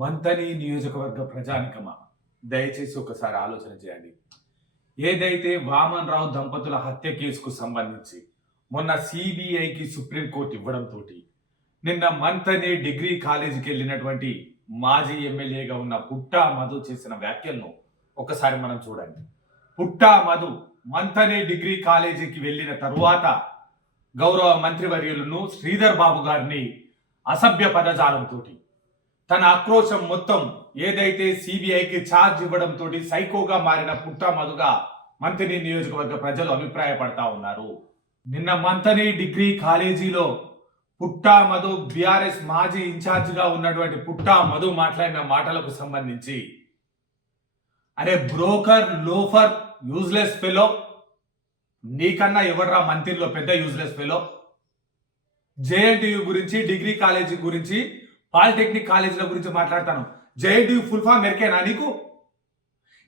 మంతని నియోజకవర్గ ప్రజానికమా? దయచేసి ఒకసారి ఆలోచన చేయండి. ఏదైతే వామన్ రావు దంపతుల హత్య కేసుకు సంబంధించి మొన్న సిబిఐకి సుప్రీంకోర్టు ఇవ్వడంతో నిన్న మంతని డిగ్రీ కాలేజీకి వెళ్ళినటువంటి మాజీ ఎమ్మెల్యేగా ఉన్న పుట్టా మధు చేసిన వ్యాఖ్యలను ఒకసారి మనం చూడండి. పుట్టా మధు మంతని డిగ్రీ కాలేజీకి వెళ్ళిన తరువాత గౌరవ మంత్రివర్యులను శ్రీధర్ బాబు గారిని అసభ్య పదజాలంతో తన ఆక్రోశం మొత్తం ఏదైతే సిబిఐకి ఛార్జ్ ఇవ్వడంతో సైకోగా మారిన పుట్టా మధుగా మంతని నియోజకవర్గ ప్రజలు అభిప్రాయపడతా ఉన్నారు. నిన్న మంతని డిగ్రీ కాలేజీలో పుట్టా మధు బీఆర్ఎస్ మాజీ ఇన్ఛార్జిగా ఉన్నటువంటి పుట్టా మధు మాట్లాడిన మాటలకు సంబంధించి అరే బ్రోకర్ లోఫర్ యూజ్లెస్ ఫెలో నీకన్నా ఎవర్రా మంత్రిలో పెద్ద యూజ్లెస్ ఫెలో? జేఎన్టీయూ గురించి డిగ్రీ కాలేజీ గురించి పాలిటెక్నిక్ కాలేజీల గురించి మాట్లాడతాను. జేఎన్టీయూ ఫుల్ ఫామ్ ఎరికేనా నీకు?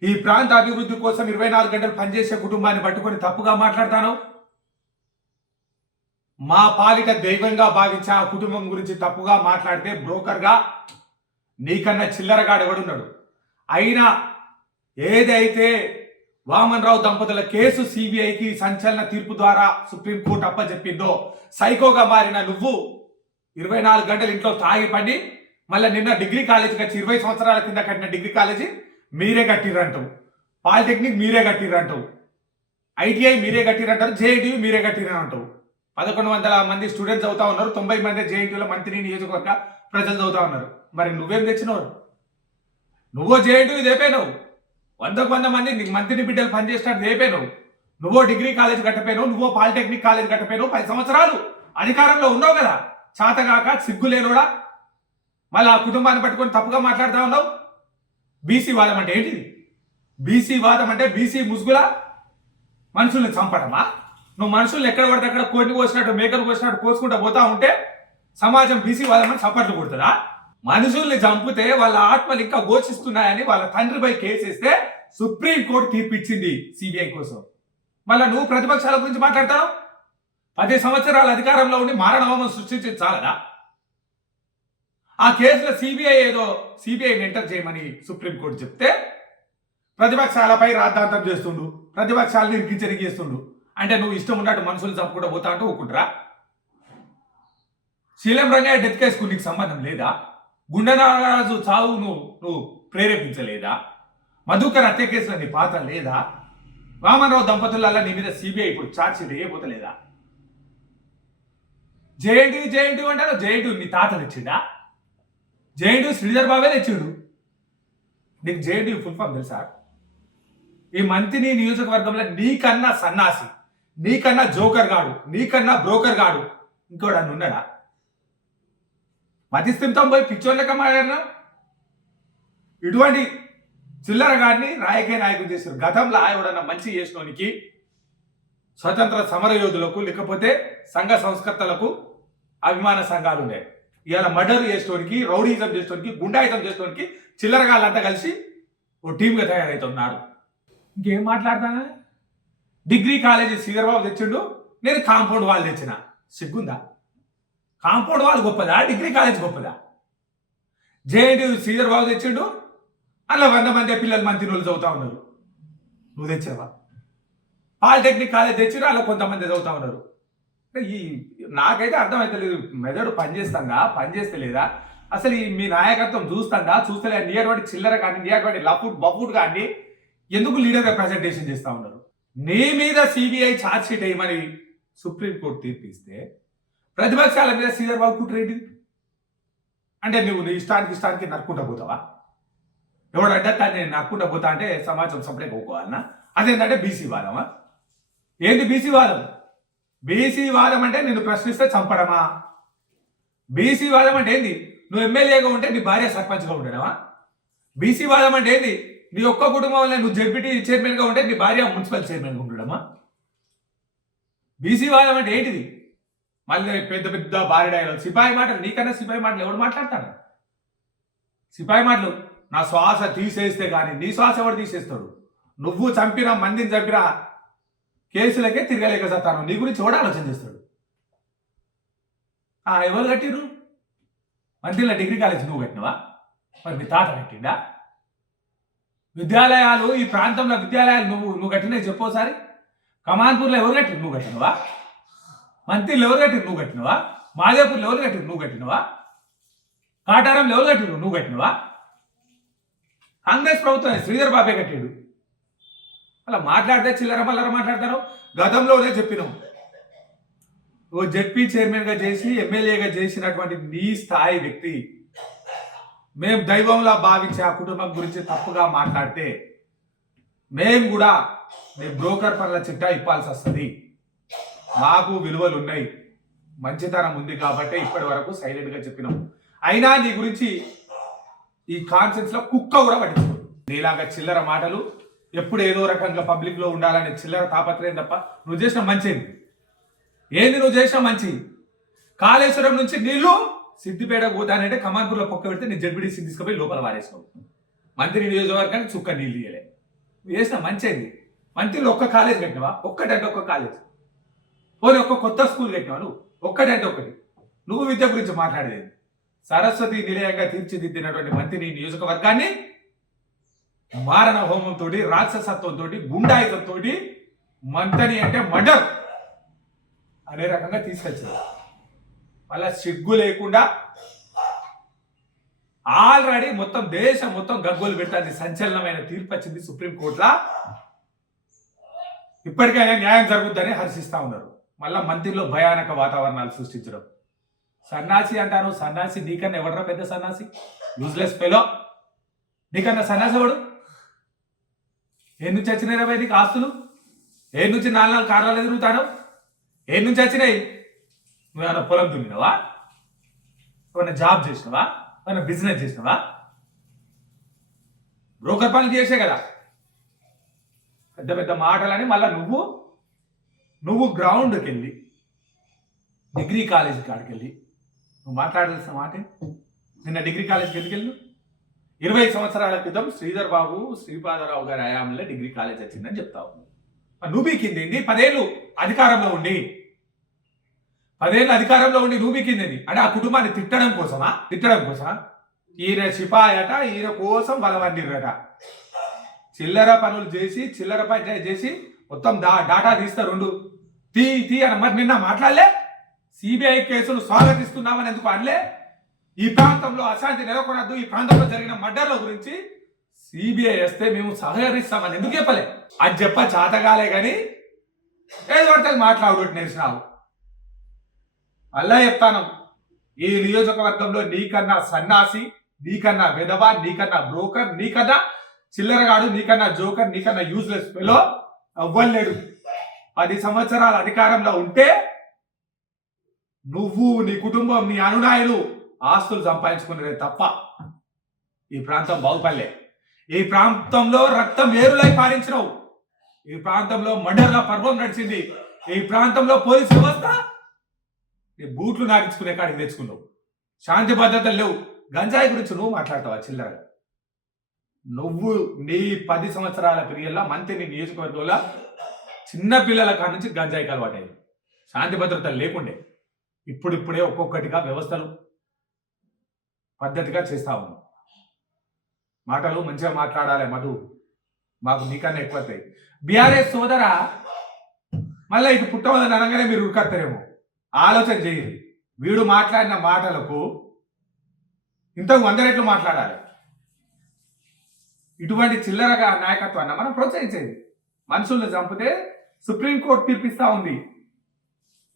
ఈ ప్రాంత అభివృద్ధి కోసం ఇరవై నాలుగు గంటలు పనిచేసే కుటుంబాన్ని పట్టుకొని తప్పుగా మాట్లాడతాను? మా పాలిట దైవంగా భావించే ఆ కుటుంబం గురించి తప్పుగా మాట్లాడితే బ్రోకర్గా నీకన్నా చిల్లరగాడు ఎవడున్నాడు అయినా ఏదైతే వామన్ రావు దంపతుల కేసు సిబిఐకి సంచలన తీర్పు ద్వారా సుప్రీంకోర్టు అప్పచెప్పిందో సైకోగా మారిన నువ్వు ఇరవై నాలుగు గంటలు ఇంట్లో తాగి పడి మళ్ళీ నిన్న డిగ్రీ కాలేజీకి వచ్చి ఇరవై సంవత్సరాల కింద కట్టిన డిగ్రీ కాలేజీ మీరే కట్టిర్రంటావు. పాలిటెక్నిక్ మీరే కట్టిర్రంటావు. ఐటీఐ మీరే కట్టిరంటారు జేఎన్టీయూ మీరే కట్టిరంటావు పదకొండు వందల మంది స్టూడెంట్స్ అవుతా ఉన్నారు తొంభై మంది జేఎన్టీయూలో మంత్రి నియోజకవర్గ ప్రజలు చదువుతా ఉన్నారు. మరి నువ్వేం తెచ్చినావు నువ్వో జేఎన్టీయూ దేపోయినావు వందకు వంద మంది నీకు మంత్రిని బిడ్డలు పనిచేసినట్టు దేపోయినావు నువ్వో డిగ్రీ కాలేజ్ కట్టపోయినావు నువ్వో పాలిటెక్నిక్ కాలేజ్ కట్టపోయినావు పది సంవత్సరాలు అధికారంలో ఉన్నావు కదా. చాతగాక సిగ్గులేనోడా? మళ్ళీ ఆ కుటుంబాన్ని పట్టుకొని తప్పుగా మాట్లాడుతూ ఉన్నావు? బీసీ వాదం అంటే ఏంటిది? బీసీ వాదం అంటే బీసీ ముసుగుల? మనుషుల్ని చంపడమా? నువ్వు మనుషుల్ని ఎక్కడ పడితే అక్కడ కోడిని కోసినట్టు మేకలు కోసినట్టు కోసుకుంటూ పోతా ఉంటే సమాజం బీసీ వాదం అని చప్పట్లు కొడుతుందా? మనుషుల్ని చంపితే వాళ్ళ ఆత్మలు ఇంకా ఘోషిస్తున్నాయని వాళ్ళ తండ్రిపై కేసు వేస్తే సుప్రీం కోర్టు తీర్పు ఇచ్చింది సిబిఐ కోసం. మళ్ళా నువ్వు ప్రతిపక్షాల గురించి మాట్లాడతావు? పది సంవత్సరాల అధికారంలో ఉండి మారణహోమం సృష్టించి చాలదా? ఆ కేసులో సిబిఐ ఏదో సిబిఐని ఎంటర్ చేయమని సుప్రీంకోర్టు చెప్తే ప్రతిపక్షాలపై రాద్ధాంతం చేస్తుండు ప్రతిపక్షాలని ఇరికించరికి చేస్తుండు. అంటే నువ్వు ఇష్టం ఉన్నట్టు మనుషులు చంపుకుంటూ పోతా అంటూ ఊకుంటారా శీలం రంగయ్య డెత్ కేసుకు నీకు సంబంధం లేదా? గుండెనారాజు చావు నువ్వు నువ్వు ప్రేరేపించలేదా? మధుకర్ హత్య కేసులో నీ పాత్ర లేదా? వామనరావు దంపతుల నీ మీద సిబిఐ ఇప్పుడు ఛార్జ్ షీట్ వేయబోతలేదా జేఎన్టీ జేఎన్టీ అంటారు జేఎన్టీ నీ తాత తెచ్చిండా? జేఎన్టీ శ్రీధర్ బాబే తెచ్చిండు. నీకు జేఎన్టీ ఫుల్ ఫామ్ తెలుసా? ఈ మంత్రిని నియోజకవర్గంలో నీకన్నా సన్నాసి నీకన్నా జోకర్ గాడు నీకన్నా బ్రోకర్ గాడు ఇంకోడు అని ఉన్నాడా? మతిస్థిమితం పోయి పిచ్చోళ్ళక మాట్లాడినా? ఇటువంటి చిల్లర గాడిని రాయకే నాయకులు చేశారు. గతంలో ఎవడన్నా మంచి చేసినోనికి స్వతంత్ర సమర యోధులకు లేకపోతే సంఘ సంస్కర్తలకు అభిమాన సంఘాలు ఉండే. ఇవాళ మర్డర్ చేసేటోనికి రౌడీజం చేసేటోనికి గుండాయిజం చేసేటోనికి చిల్లరగాళ్ళంతా కలిసి ఓ టీమ్గా తయారవుతున్నారు ఇంకేం మాట్లాడతానా? డిగ్రీ కాలేజీ శ్రీధర్బాబు తెచ్చిండు నేను కాంపౌండ్ వాళ్ళు తెచ్చిన. సిగ్గుందా? కాంపౌండ్ వాళ్ళు గొప్పదా? డిగ్రీ కాలేజ్ గొప్పదా? జేఎన్టీ శ్రీధర్ బాబు తెచ్చిండు అలా వంద మంది పిల్లలు మంత్రి రోజులు చదువుతా ఉన్నారు. నువ్వు తెచ్చావా పాలిటెక్నిక్ కాలేజ్ తెచ్చిరు అలా కొంతమంది చదువుతా ఉన్నారు. ఈ నాకైతే అర్థమైతలేదు. మెదడు పనిచేస్తుందా? పనిచేస్తలేదా? అసలు ఈ మీ నాయకత్వం చూస్తుందా? చూస్తలే నీ అటువంటి చిల్లర కానీ నీ అటువంటి లఫుడ్ బఫుడ్ కానీ ఎందుకు లీడర్గా ప్రజెంటేషన్ చేస్తూ ఉన్నారు? నీ మీద సిబిఐ ఛార్జ్ షీట్ వేయమని సుప్రీంకోర్టు తీర్పు ఇస్తే ప్రతిపక్షాల మీద సీనియర్ బాబు కుట్రేంటి? అంటే నువ్వు నీ ఇష్టానికి ఇష్టానికి నరుకుంటా పోతావా? ఎవడంటే దాన్ని నేను నరుకుంటా పోతా అంటే సమాజం సపరేట్ పోకోవాలన్నా అదేంటంటే బీసీ వాదమా? ఏంటి బీసీ వాదం? బీసీ వాదం అంటే నిన్ను ప్రశ్నిస్తే చంపడమా? బీసీ వాదం అంటే ఏంది? నువ్వు ఎమ్మెల్యేగా ఉంటే నీ భార్య సర్పంచ్గా ఉండడమా? బీసీ వాదం అంటే ఏంది? నీ ఒక్క కుటుంబంలో నువ్వు జెడ్పీటీ చైర్మన్గా ఉంటే నీ భార్య మున్సిపల్ చైర్మన్గా ఉండడమా? బీసీ వాదం అంటే ఏంటిది? మళ్ళీ పెద్ద పెద్ద భారీ డైలాగ్ సిపాయి మాటలు నీకన్నా సిపాయి మాటలు ఎవడు మాట్లాడతాడు? సిపాయి మాటలు నా శ్వాస తీసేస్తే కానీ నీ శ్వాస ఎవడు తీసేస్తాడు? నువ్వు చంపిన మందిని చంపినా కేసులకే తిరగలేక సత్తాను. నీ గురించి కూడా ఆలోచన చేస్తాడు. ఆ, ఎవరు కట్టిరు మంత్రిలో డిగ్రీ కాలేజ్ నువ్వు కట్టినవా? మరి మీ తాత కట్టిండా? విద్యాలయాలు ఈ ప్రాంతంలో విద్యాలయాలు నువ్వు నువ్వు కట్టినవి చెప్పోసారి కమాన్పూర్లో ఎవరు కట్టిరు నువ్వు కట్టినవా? మంత్రిలో ఎవరు కట్టిరు నువ్వు కట్టినవా? మాదేపూర్లో ఎవరు కట్టిరు నువ్వు కట్టినవా? కాటారంలో ఎవరు కట్టిరు నువ్వు కట్టినవా? కాంగ్రెస్ ప్రభుత్వం శ్రీధర్ బాబే కట్టాడు. అలా మాట్లాడితే చిల్లర మల్లర మాట్లాడతారు? గతంలోనే చెప్పినాం. ఓ జడ్పీ చైర్మన్గా చేసి ఎమ్మెల్యేగా చేసినటువంటి నీ స్థాయి వ్యక్తి మేము దైవంలా భావించే ఆ కుటుంబం గురించి తప్పుగా మాట్లాడితే మేము కూడా మీ బ్రోకర్ పనుల చిట్టా ఇప్పాల్సి వస్తుంది. మాకు విలువలు ఉన్నాయి. మంచితనం ఉంది కాబట్టి ఇప్పటి వరకు సైలెంట్గా చెప్పినాం. అయినా నీ గురించి ఈ కాన్సెన్స్లో కుక్క కూడా పట్టించుకోదు. నీలాగా చిల్లర మాటలు ఎప్పుడు ఏదో రకంగా పబ్లిక్లో ఉండాలనే చిల్లర తాపత్రయం తప్ప నువ్వు చేసిన మంచిది? ఏంది నువ్వు చేసిన మంచి? కాళేశ్వరం నుంచి నీళ్ళు సిద్దిపేట పోతానంటే కమాన్పూర్లో పొక్క పెడితే నేను జడ్బిడిసి తీసుకుపోయి లోపల వారేసినావు మంత్రి నియోజకవర్గానికి చుక్క నీళ్ళు ఇయ్యలే. నువ్వు చేసిన మంచిది? మంత్రిలో ఒక్క కాలేజ్ కట్టినవా ఒక్కటంటే ఒక్క కాలేజ్. పోనీ ఒక్క కొత్త స్కూల్ కట్టినావా నువ్వు? ఒక్కటంటే ఒకటి నువ్వు విద్య గురించి మాట్లాడేది సరస్వతి నిలయంగా తీర్చిదిద్దినటువంటి మంత్రి నియోజకవర్గాన్ని మారణ హోమంతో రాక్షసత్వంతో గుండాయితతో మంతని అంటే మర్డర్ అనే రకంగా తీసుకొచ్చింది. మళ్ళా సిగ్గు లేకుండా ఆల్రెడీ మొత్తం దేశం మొత్తం గగ్గోలు పెడుతుంది. సంచలనమైన తీర్పు వచ్చింది సుప్రీంకోర్టులో ఇప్పటికైనా న్యాయం జరుగుద్దని హర్షిస్తూ ఉన్నారు. మళ్ళా మంత్రిలో భయానక వాతావరణాలు సృష్టించడం. సన్నాసి అంటాను సన్నాసి నీకన్నా ఎవడరా పెద్ద సన్నాసి? యూజ్లెస్ ఫెలో నీకన్నా సన్నాసి ఎవడు? ఏ నుంచి వచ్చినాయి నీకు ఆస్తులు? ఏ నుంచి నాలుగు నాలుగు కార్లు ఎదురుతాను ఏ నుంచి వచ్చినాయి? నువ్వేమైనా పొలం దున్నినవా? ఏమైనా జాబ్ చేసినవా? ఏమైనా బిజినెస్ చేసినవా? బ్రోకర్ పనులు చేసే కదా. పెద్ద పెద్ద మాటలని మళ్ళీ నువ్వు నువ్వు గ్రౌండ్కి వెళ్ళి డిగ్రీ కాలేజ్ కాడికి వెళ్ళి నువ్వు మాట్లాడాల్సిన మాట? నిన్న డిగ్రీ కాలేజ్కి ఎందుకు వెళ్ళు ఇరవై సంవత్సరాల క్రితం శ్రీధర్ బాబు శ్రీపాదరావు గారి హయాంలో డిగ్రీ కాలేజ్ వచ్చిందని చెప్తావు. నూబీ కిందేంది పదేళ్ళు అధికారంలో ఉండి. పదేళ్ళు అధికారంలో ఉండి నూబీ కిందేంది అంటే ఆ కుటుంబాన్ని తిట్టడం కోసమా? తిట్టడం కోసమా? ఈయన సిపాయట ఈయన కోసం బలవండిరట చిల్లర పనులు చేసి చిల్లర పని చేసి మొత్తం డా డాటా తీస్తారు రెండు తీ తీ అని మరి నిన్న మాట్లాడలే? సిబిఐ కేసులు స్వాగతిస్తున్నామని ఎందుకు అనలే? ఈ ప్రాంతంలో అశాంతి నెలకొనద్దు. ఈ ప్రాంతంలో జరిగిన మర్డర్ల గురించి సిబిఐ వస్తే మేము సహకరిస్తామని ఎందుకు చెప్పలే? అది చెప్ప చాతగాలే కానీ ఏదో ఒకటి మాట్లాడుకుంటు నేర్చినావు అలా చెప్తాను. ఈ నియోజకవర్గంలో నీకన్నా సన్నాసి నీకన్నా విధవ నీకన్నా బ్రోకర్ నీకన్నా చిల్లరగాడు నీకన్నా జోకర్ నీకన్నా యూజ్లెస్ ఫెలో అవ్వలేడు పది సంవత్సరాల అధికారంలో ఉంటే నువ్వు నీ కుటుంబం నీ అనునాయులు ఆస్తులు సంపాదించుకునేదే తప్ప ఈ ప్రాంతం బాగుపల్లె ఈ ప్రాంతంలో రక్తం ఏరులై పాలించినవు ఈ ప్రాంతంలో మర్డర్ల పర్వం నడిచింది. ఈ ప్రాంతంలో పోలీస్ వ్యవస్థ నీ బూట్లు నాగించుకునే కాడికి తెచ్చుకున్నావు. శాంతి భద్రతలు లేవు. గంజాయి గురించి నువ్వు మాట్లాడతావా చిల్లరగా? నువ్వు నీ పది సంవత్సరాల పిరియల్లో మంత్రి నియోజకవర్గంలో చిన్న పిల్లల కాడ నుంచి గంజాయికి అలవాటైంది శాంతి భద్రతలు లేకుండే. ఇప్పుడిప్పుడే ఒక్కొక్కటిగా వ్యవస్థలు పద్ధతిగా చేస్తా ఉన్నాం. మాటలు మంచిగా మాట్లాడాలి మధు. మాకు నీకన్నా ఎక్కువ అవుతాయి బీఆర్ఎస్ సోదర మళ్ళీ ఇది పుట్టవదని అనగానే మీరు ఉరికత్తారేమో. ఆలోచన చేయండి వీడు మాట్లాడిన మాటలకు ఇంతకు వంద రెట్లు మాట్లాడాలి. ఇటువంటి చిల్లరగా నాయకత్వాన్ని మనం ప్రోత్సహించేది. మనుషుల్ని చంపితే సుప్రీంకోర్టు తీర్పిస్తా ఉంది.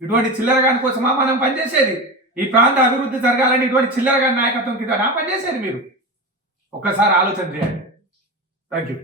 ఇటువంటి చిల్లరగాని కోసమా మనం పనిచేసేది? ఈ ప్రాంత అభివృద్ధి జరగాలని ఇటువంటి చిల్లరగా నాయకత్వం కింద పనిచేసేది మీరు. ఒక్కసారి ఆలోచన చేయండి. Thank you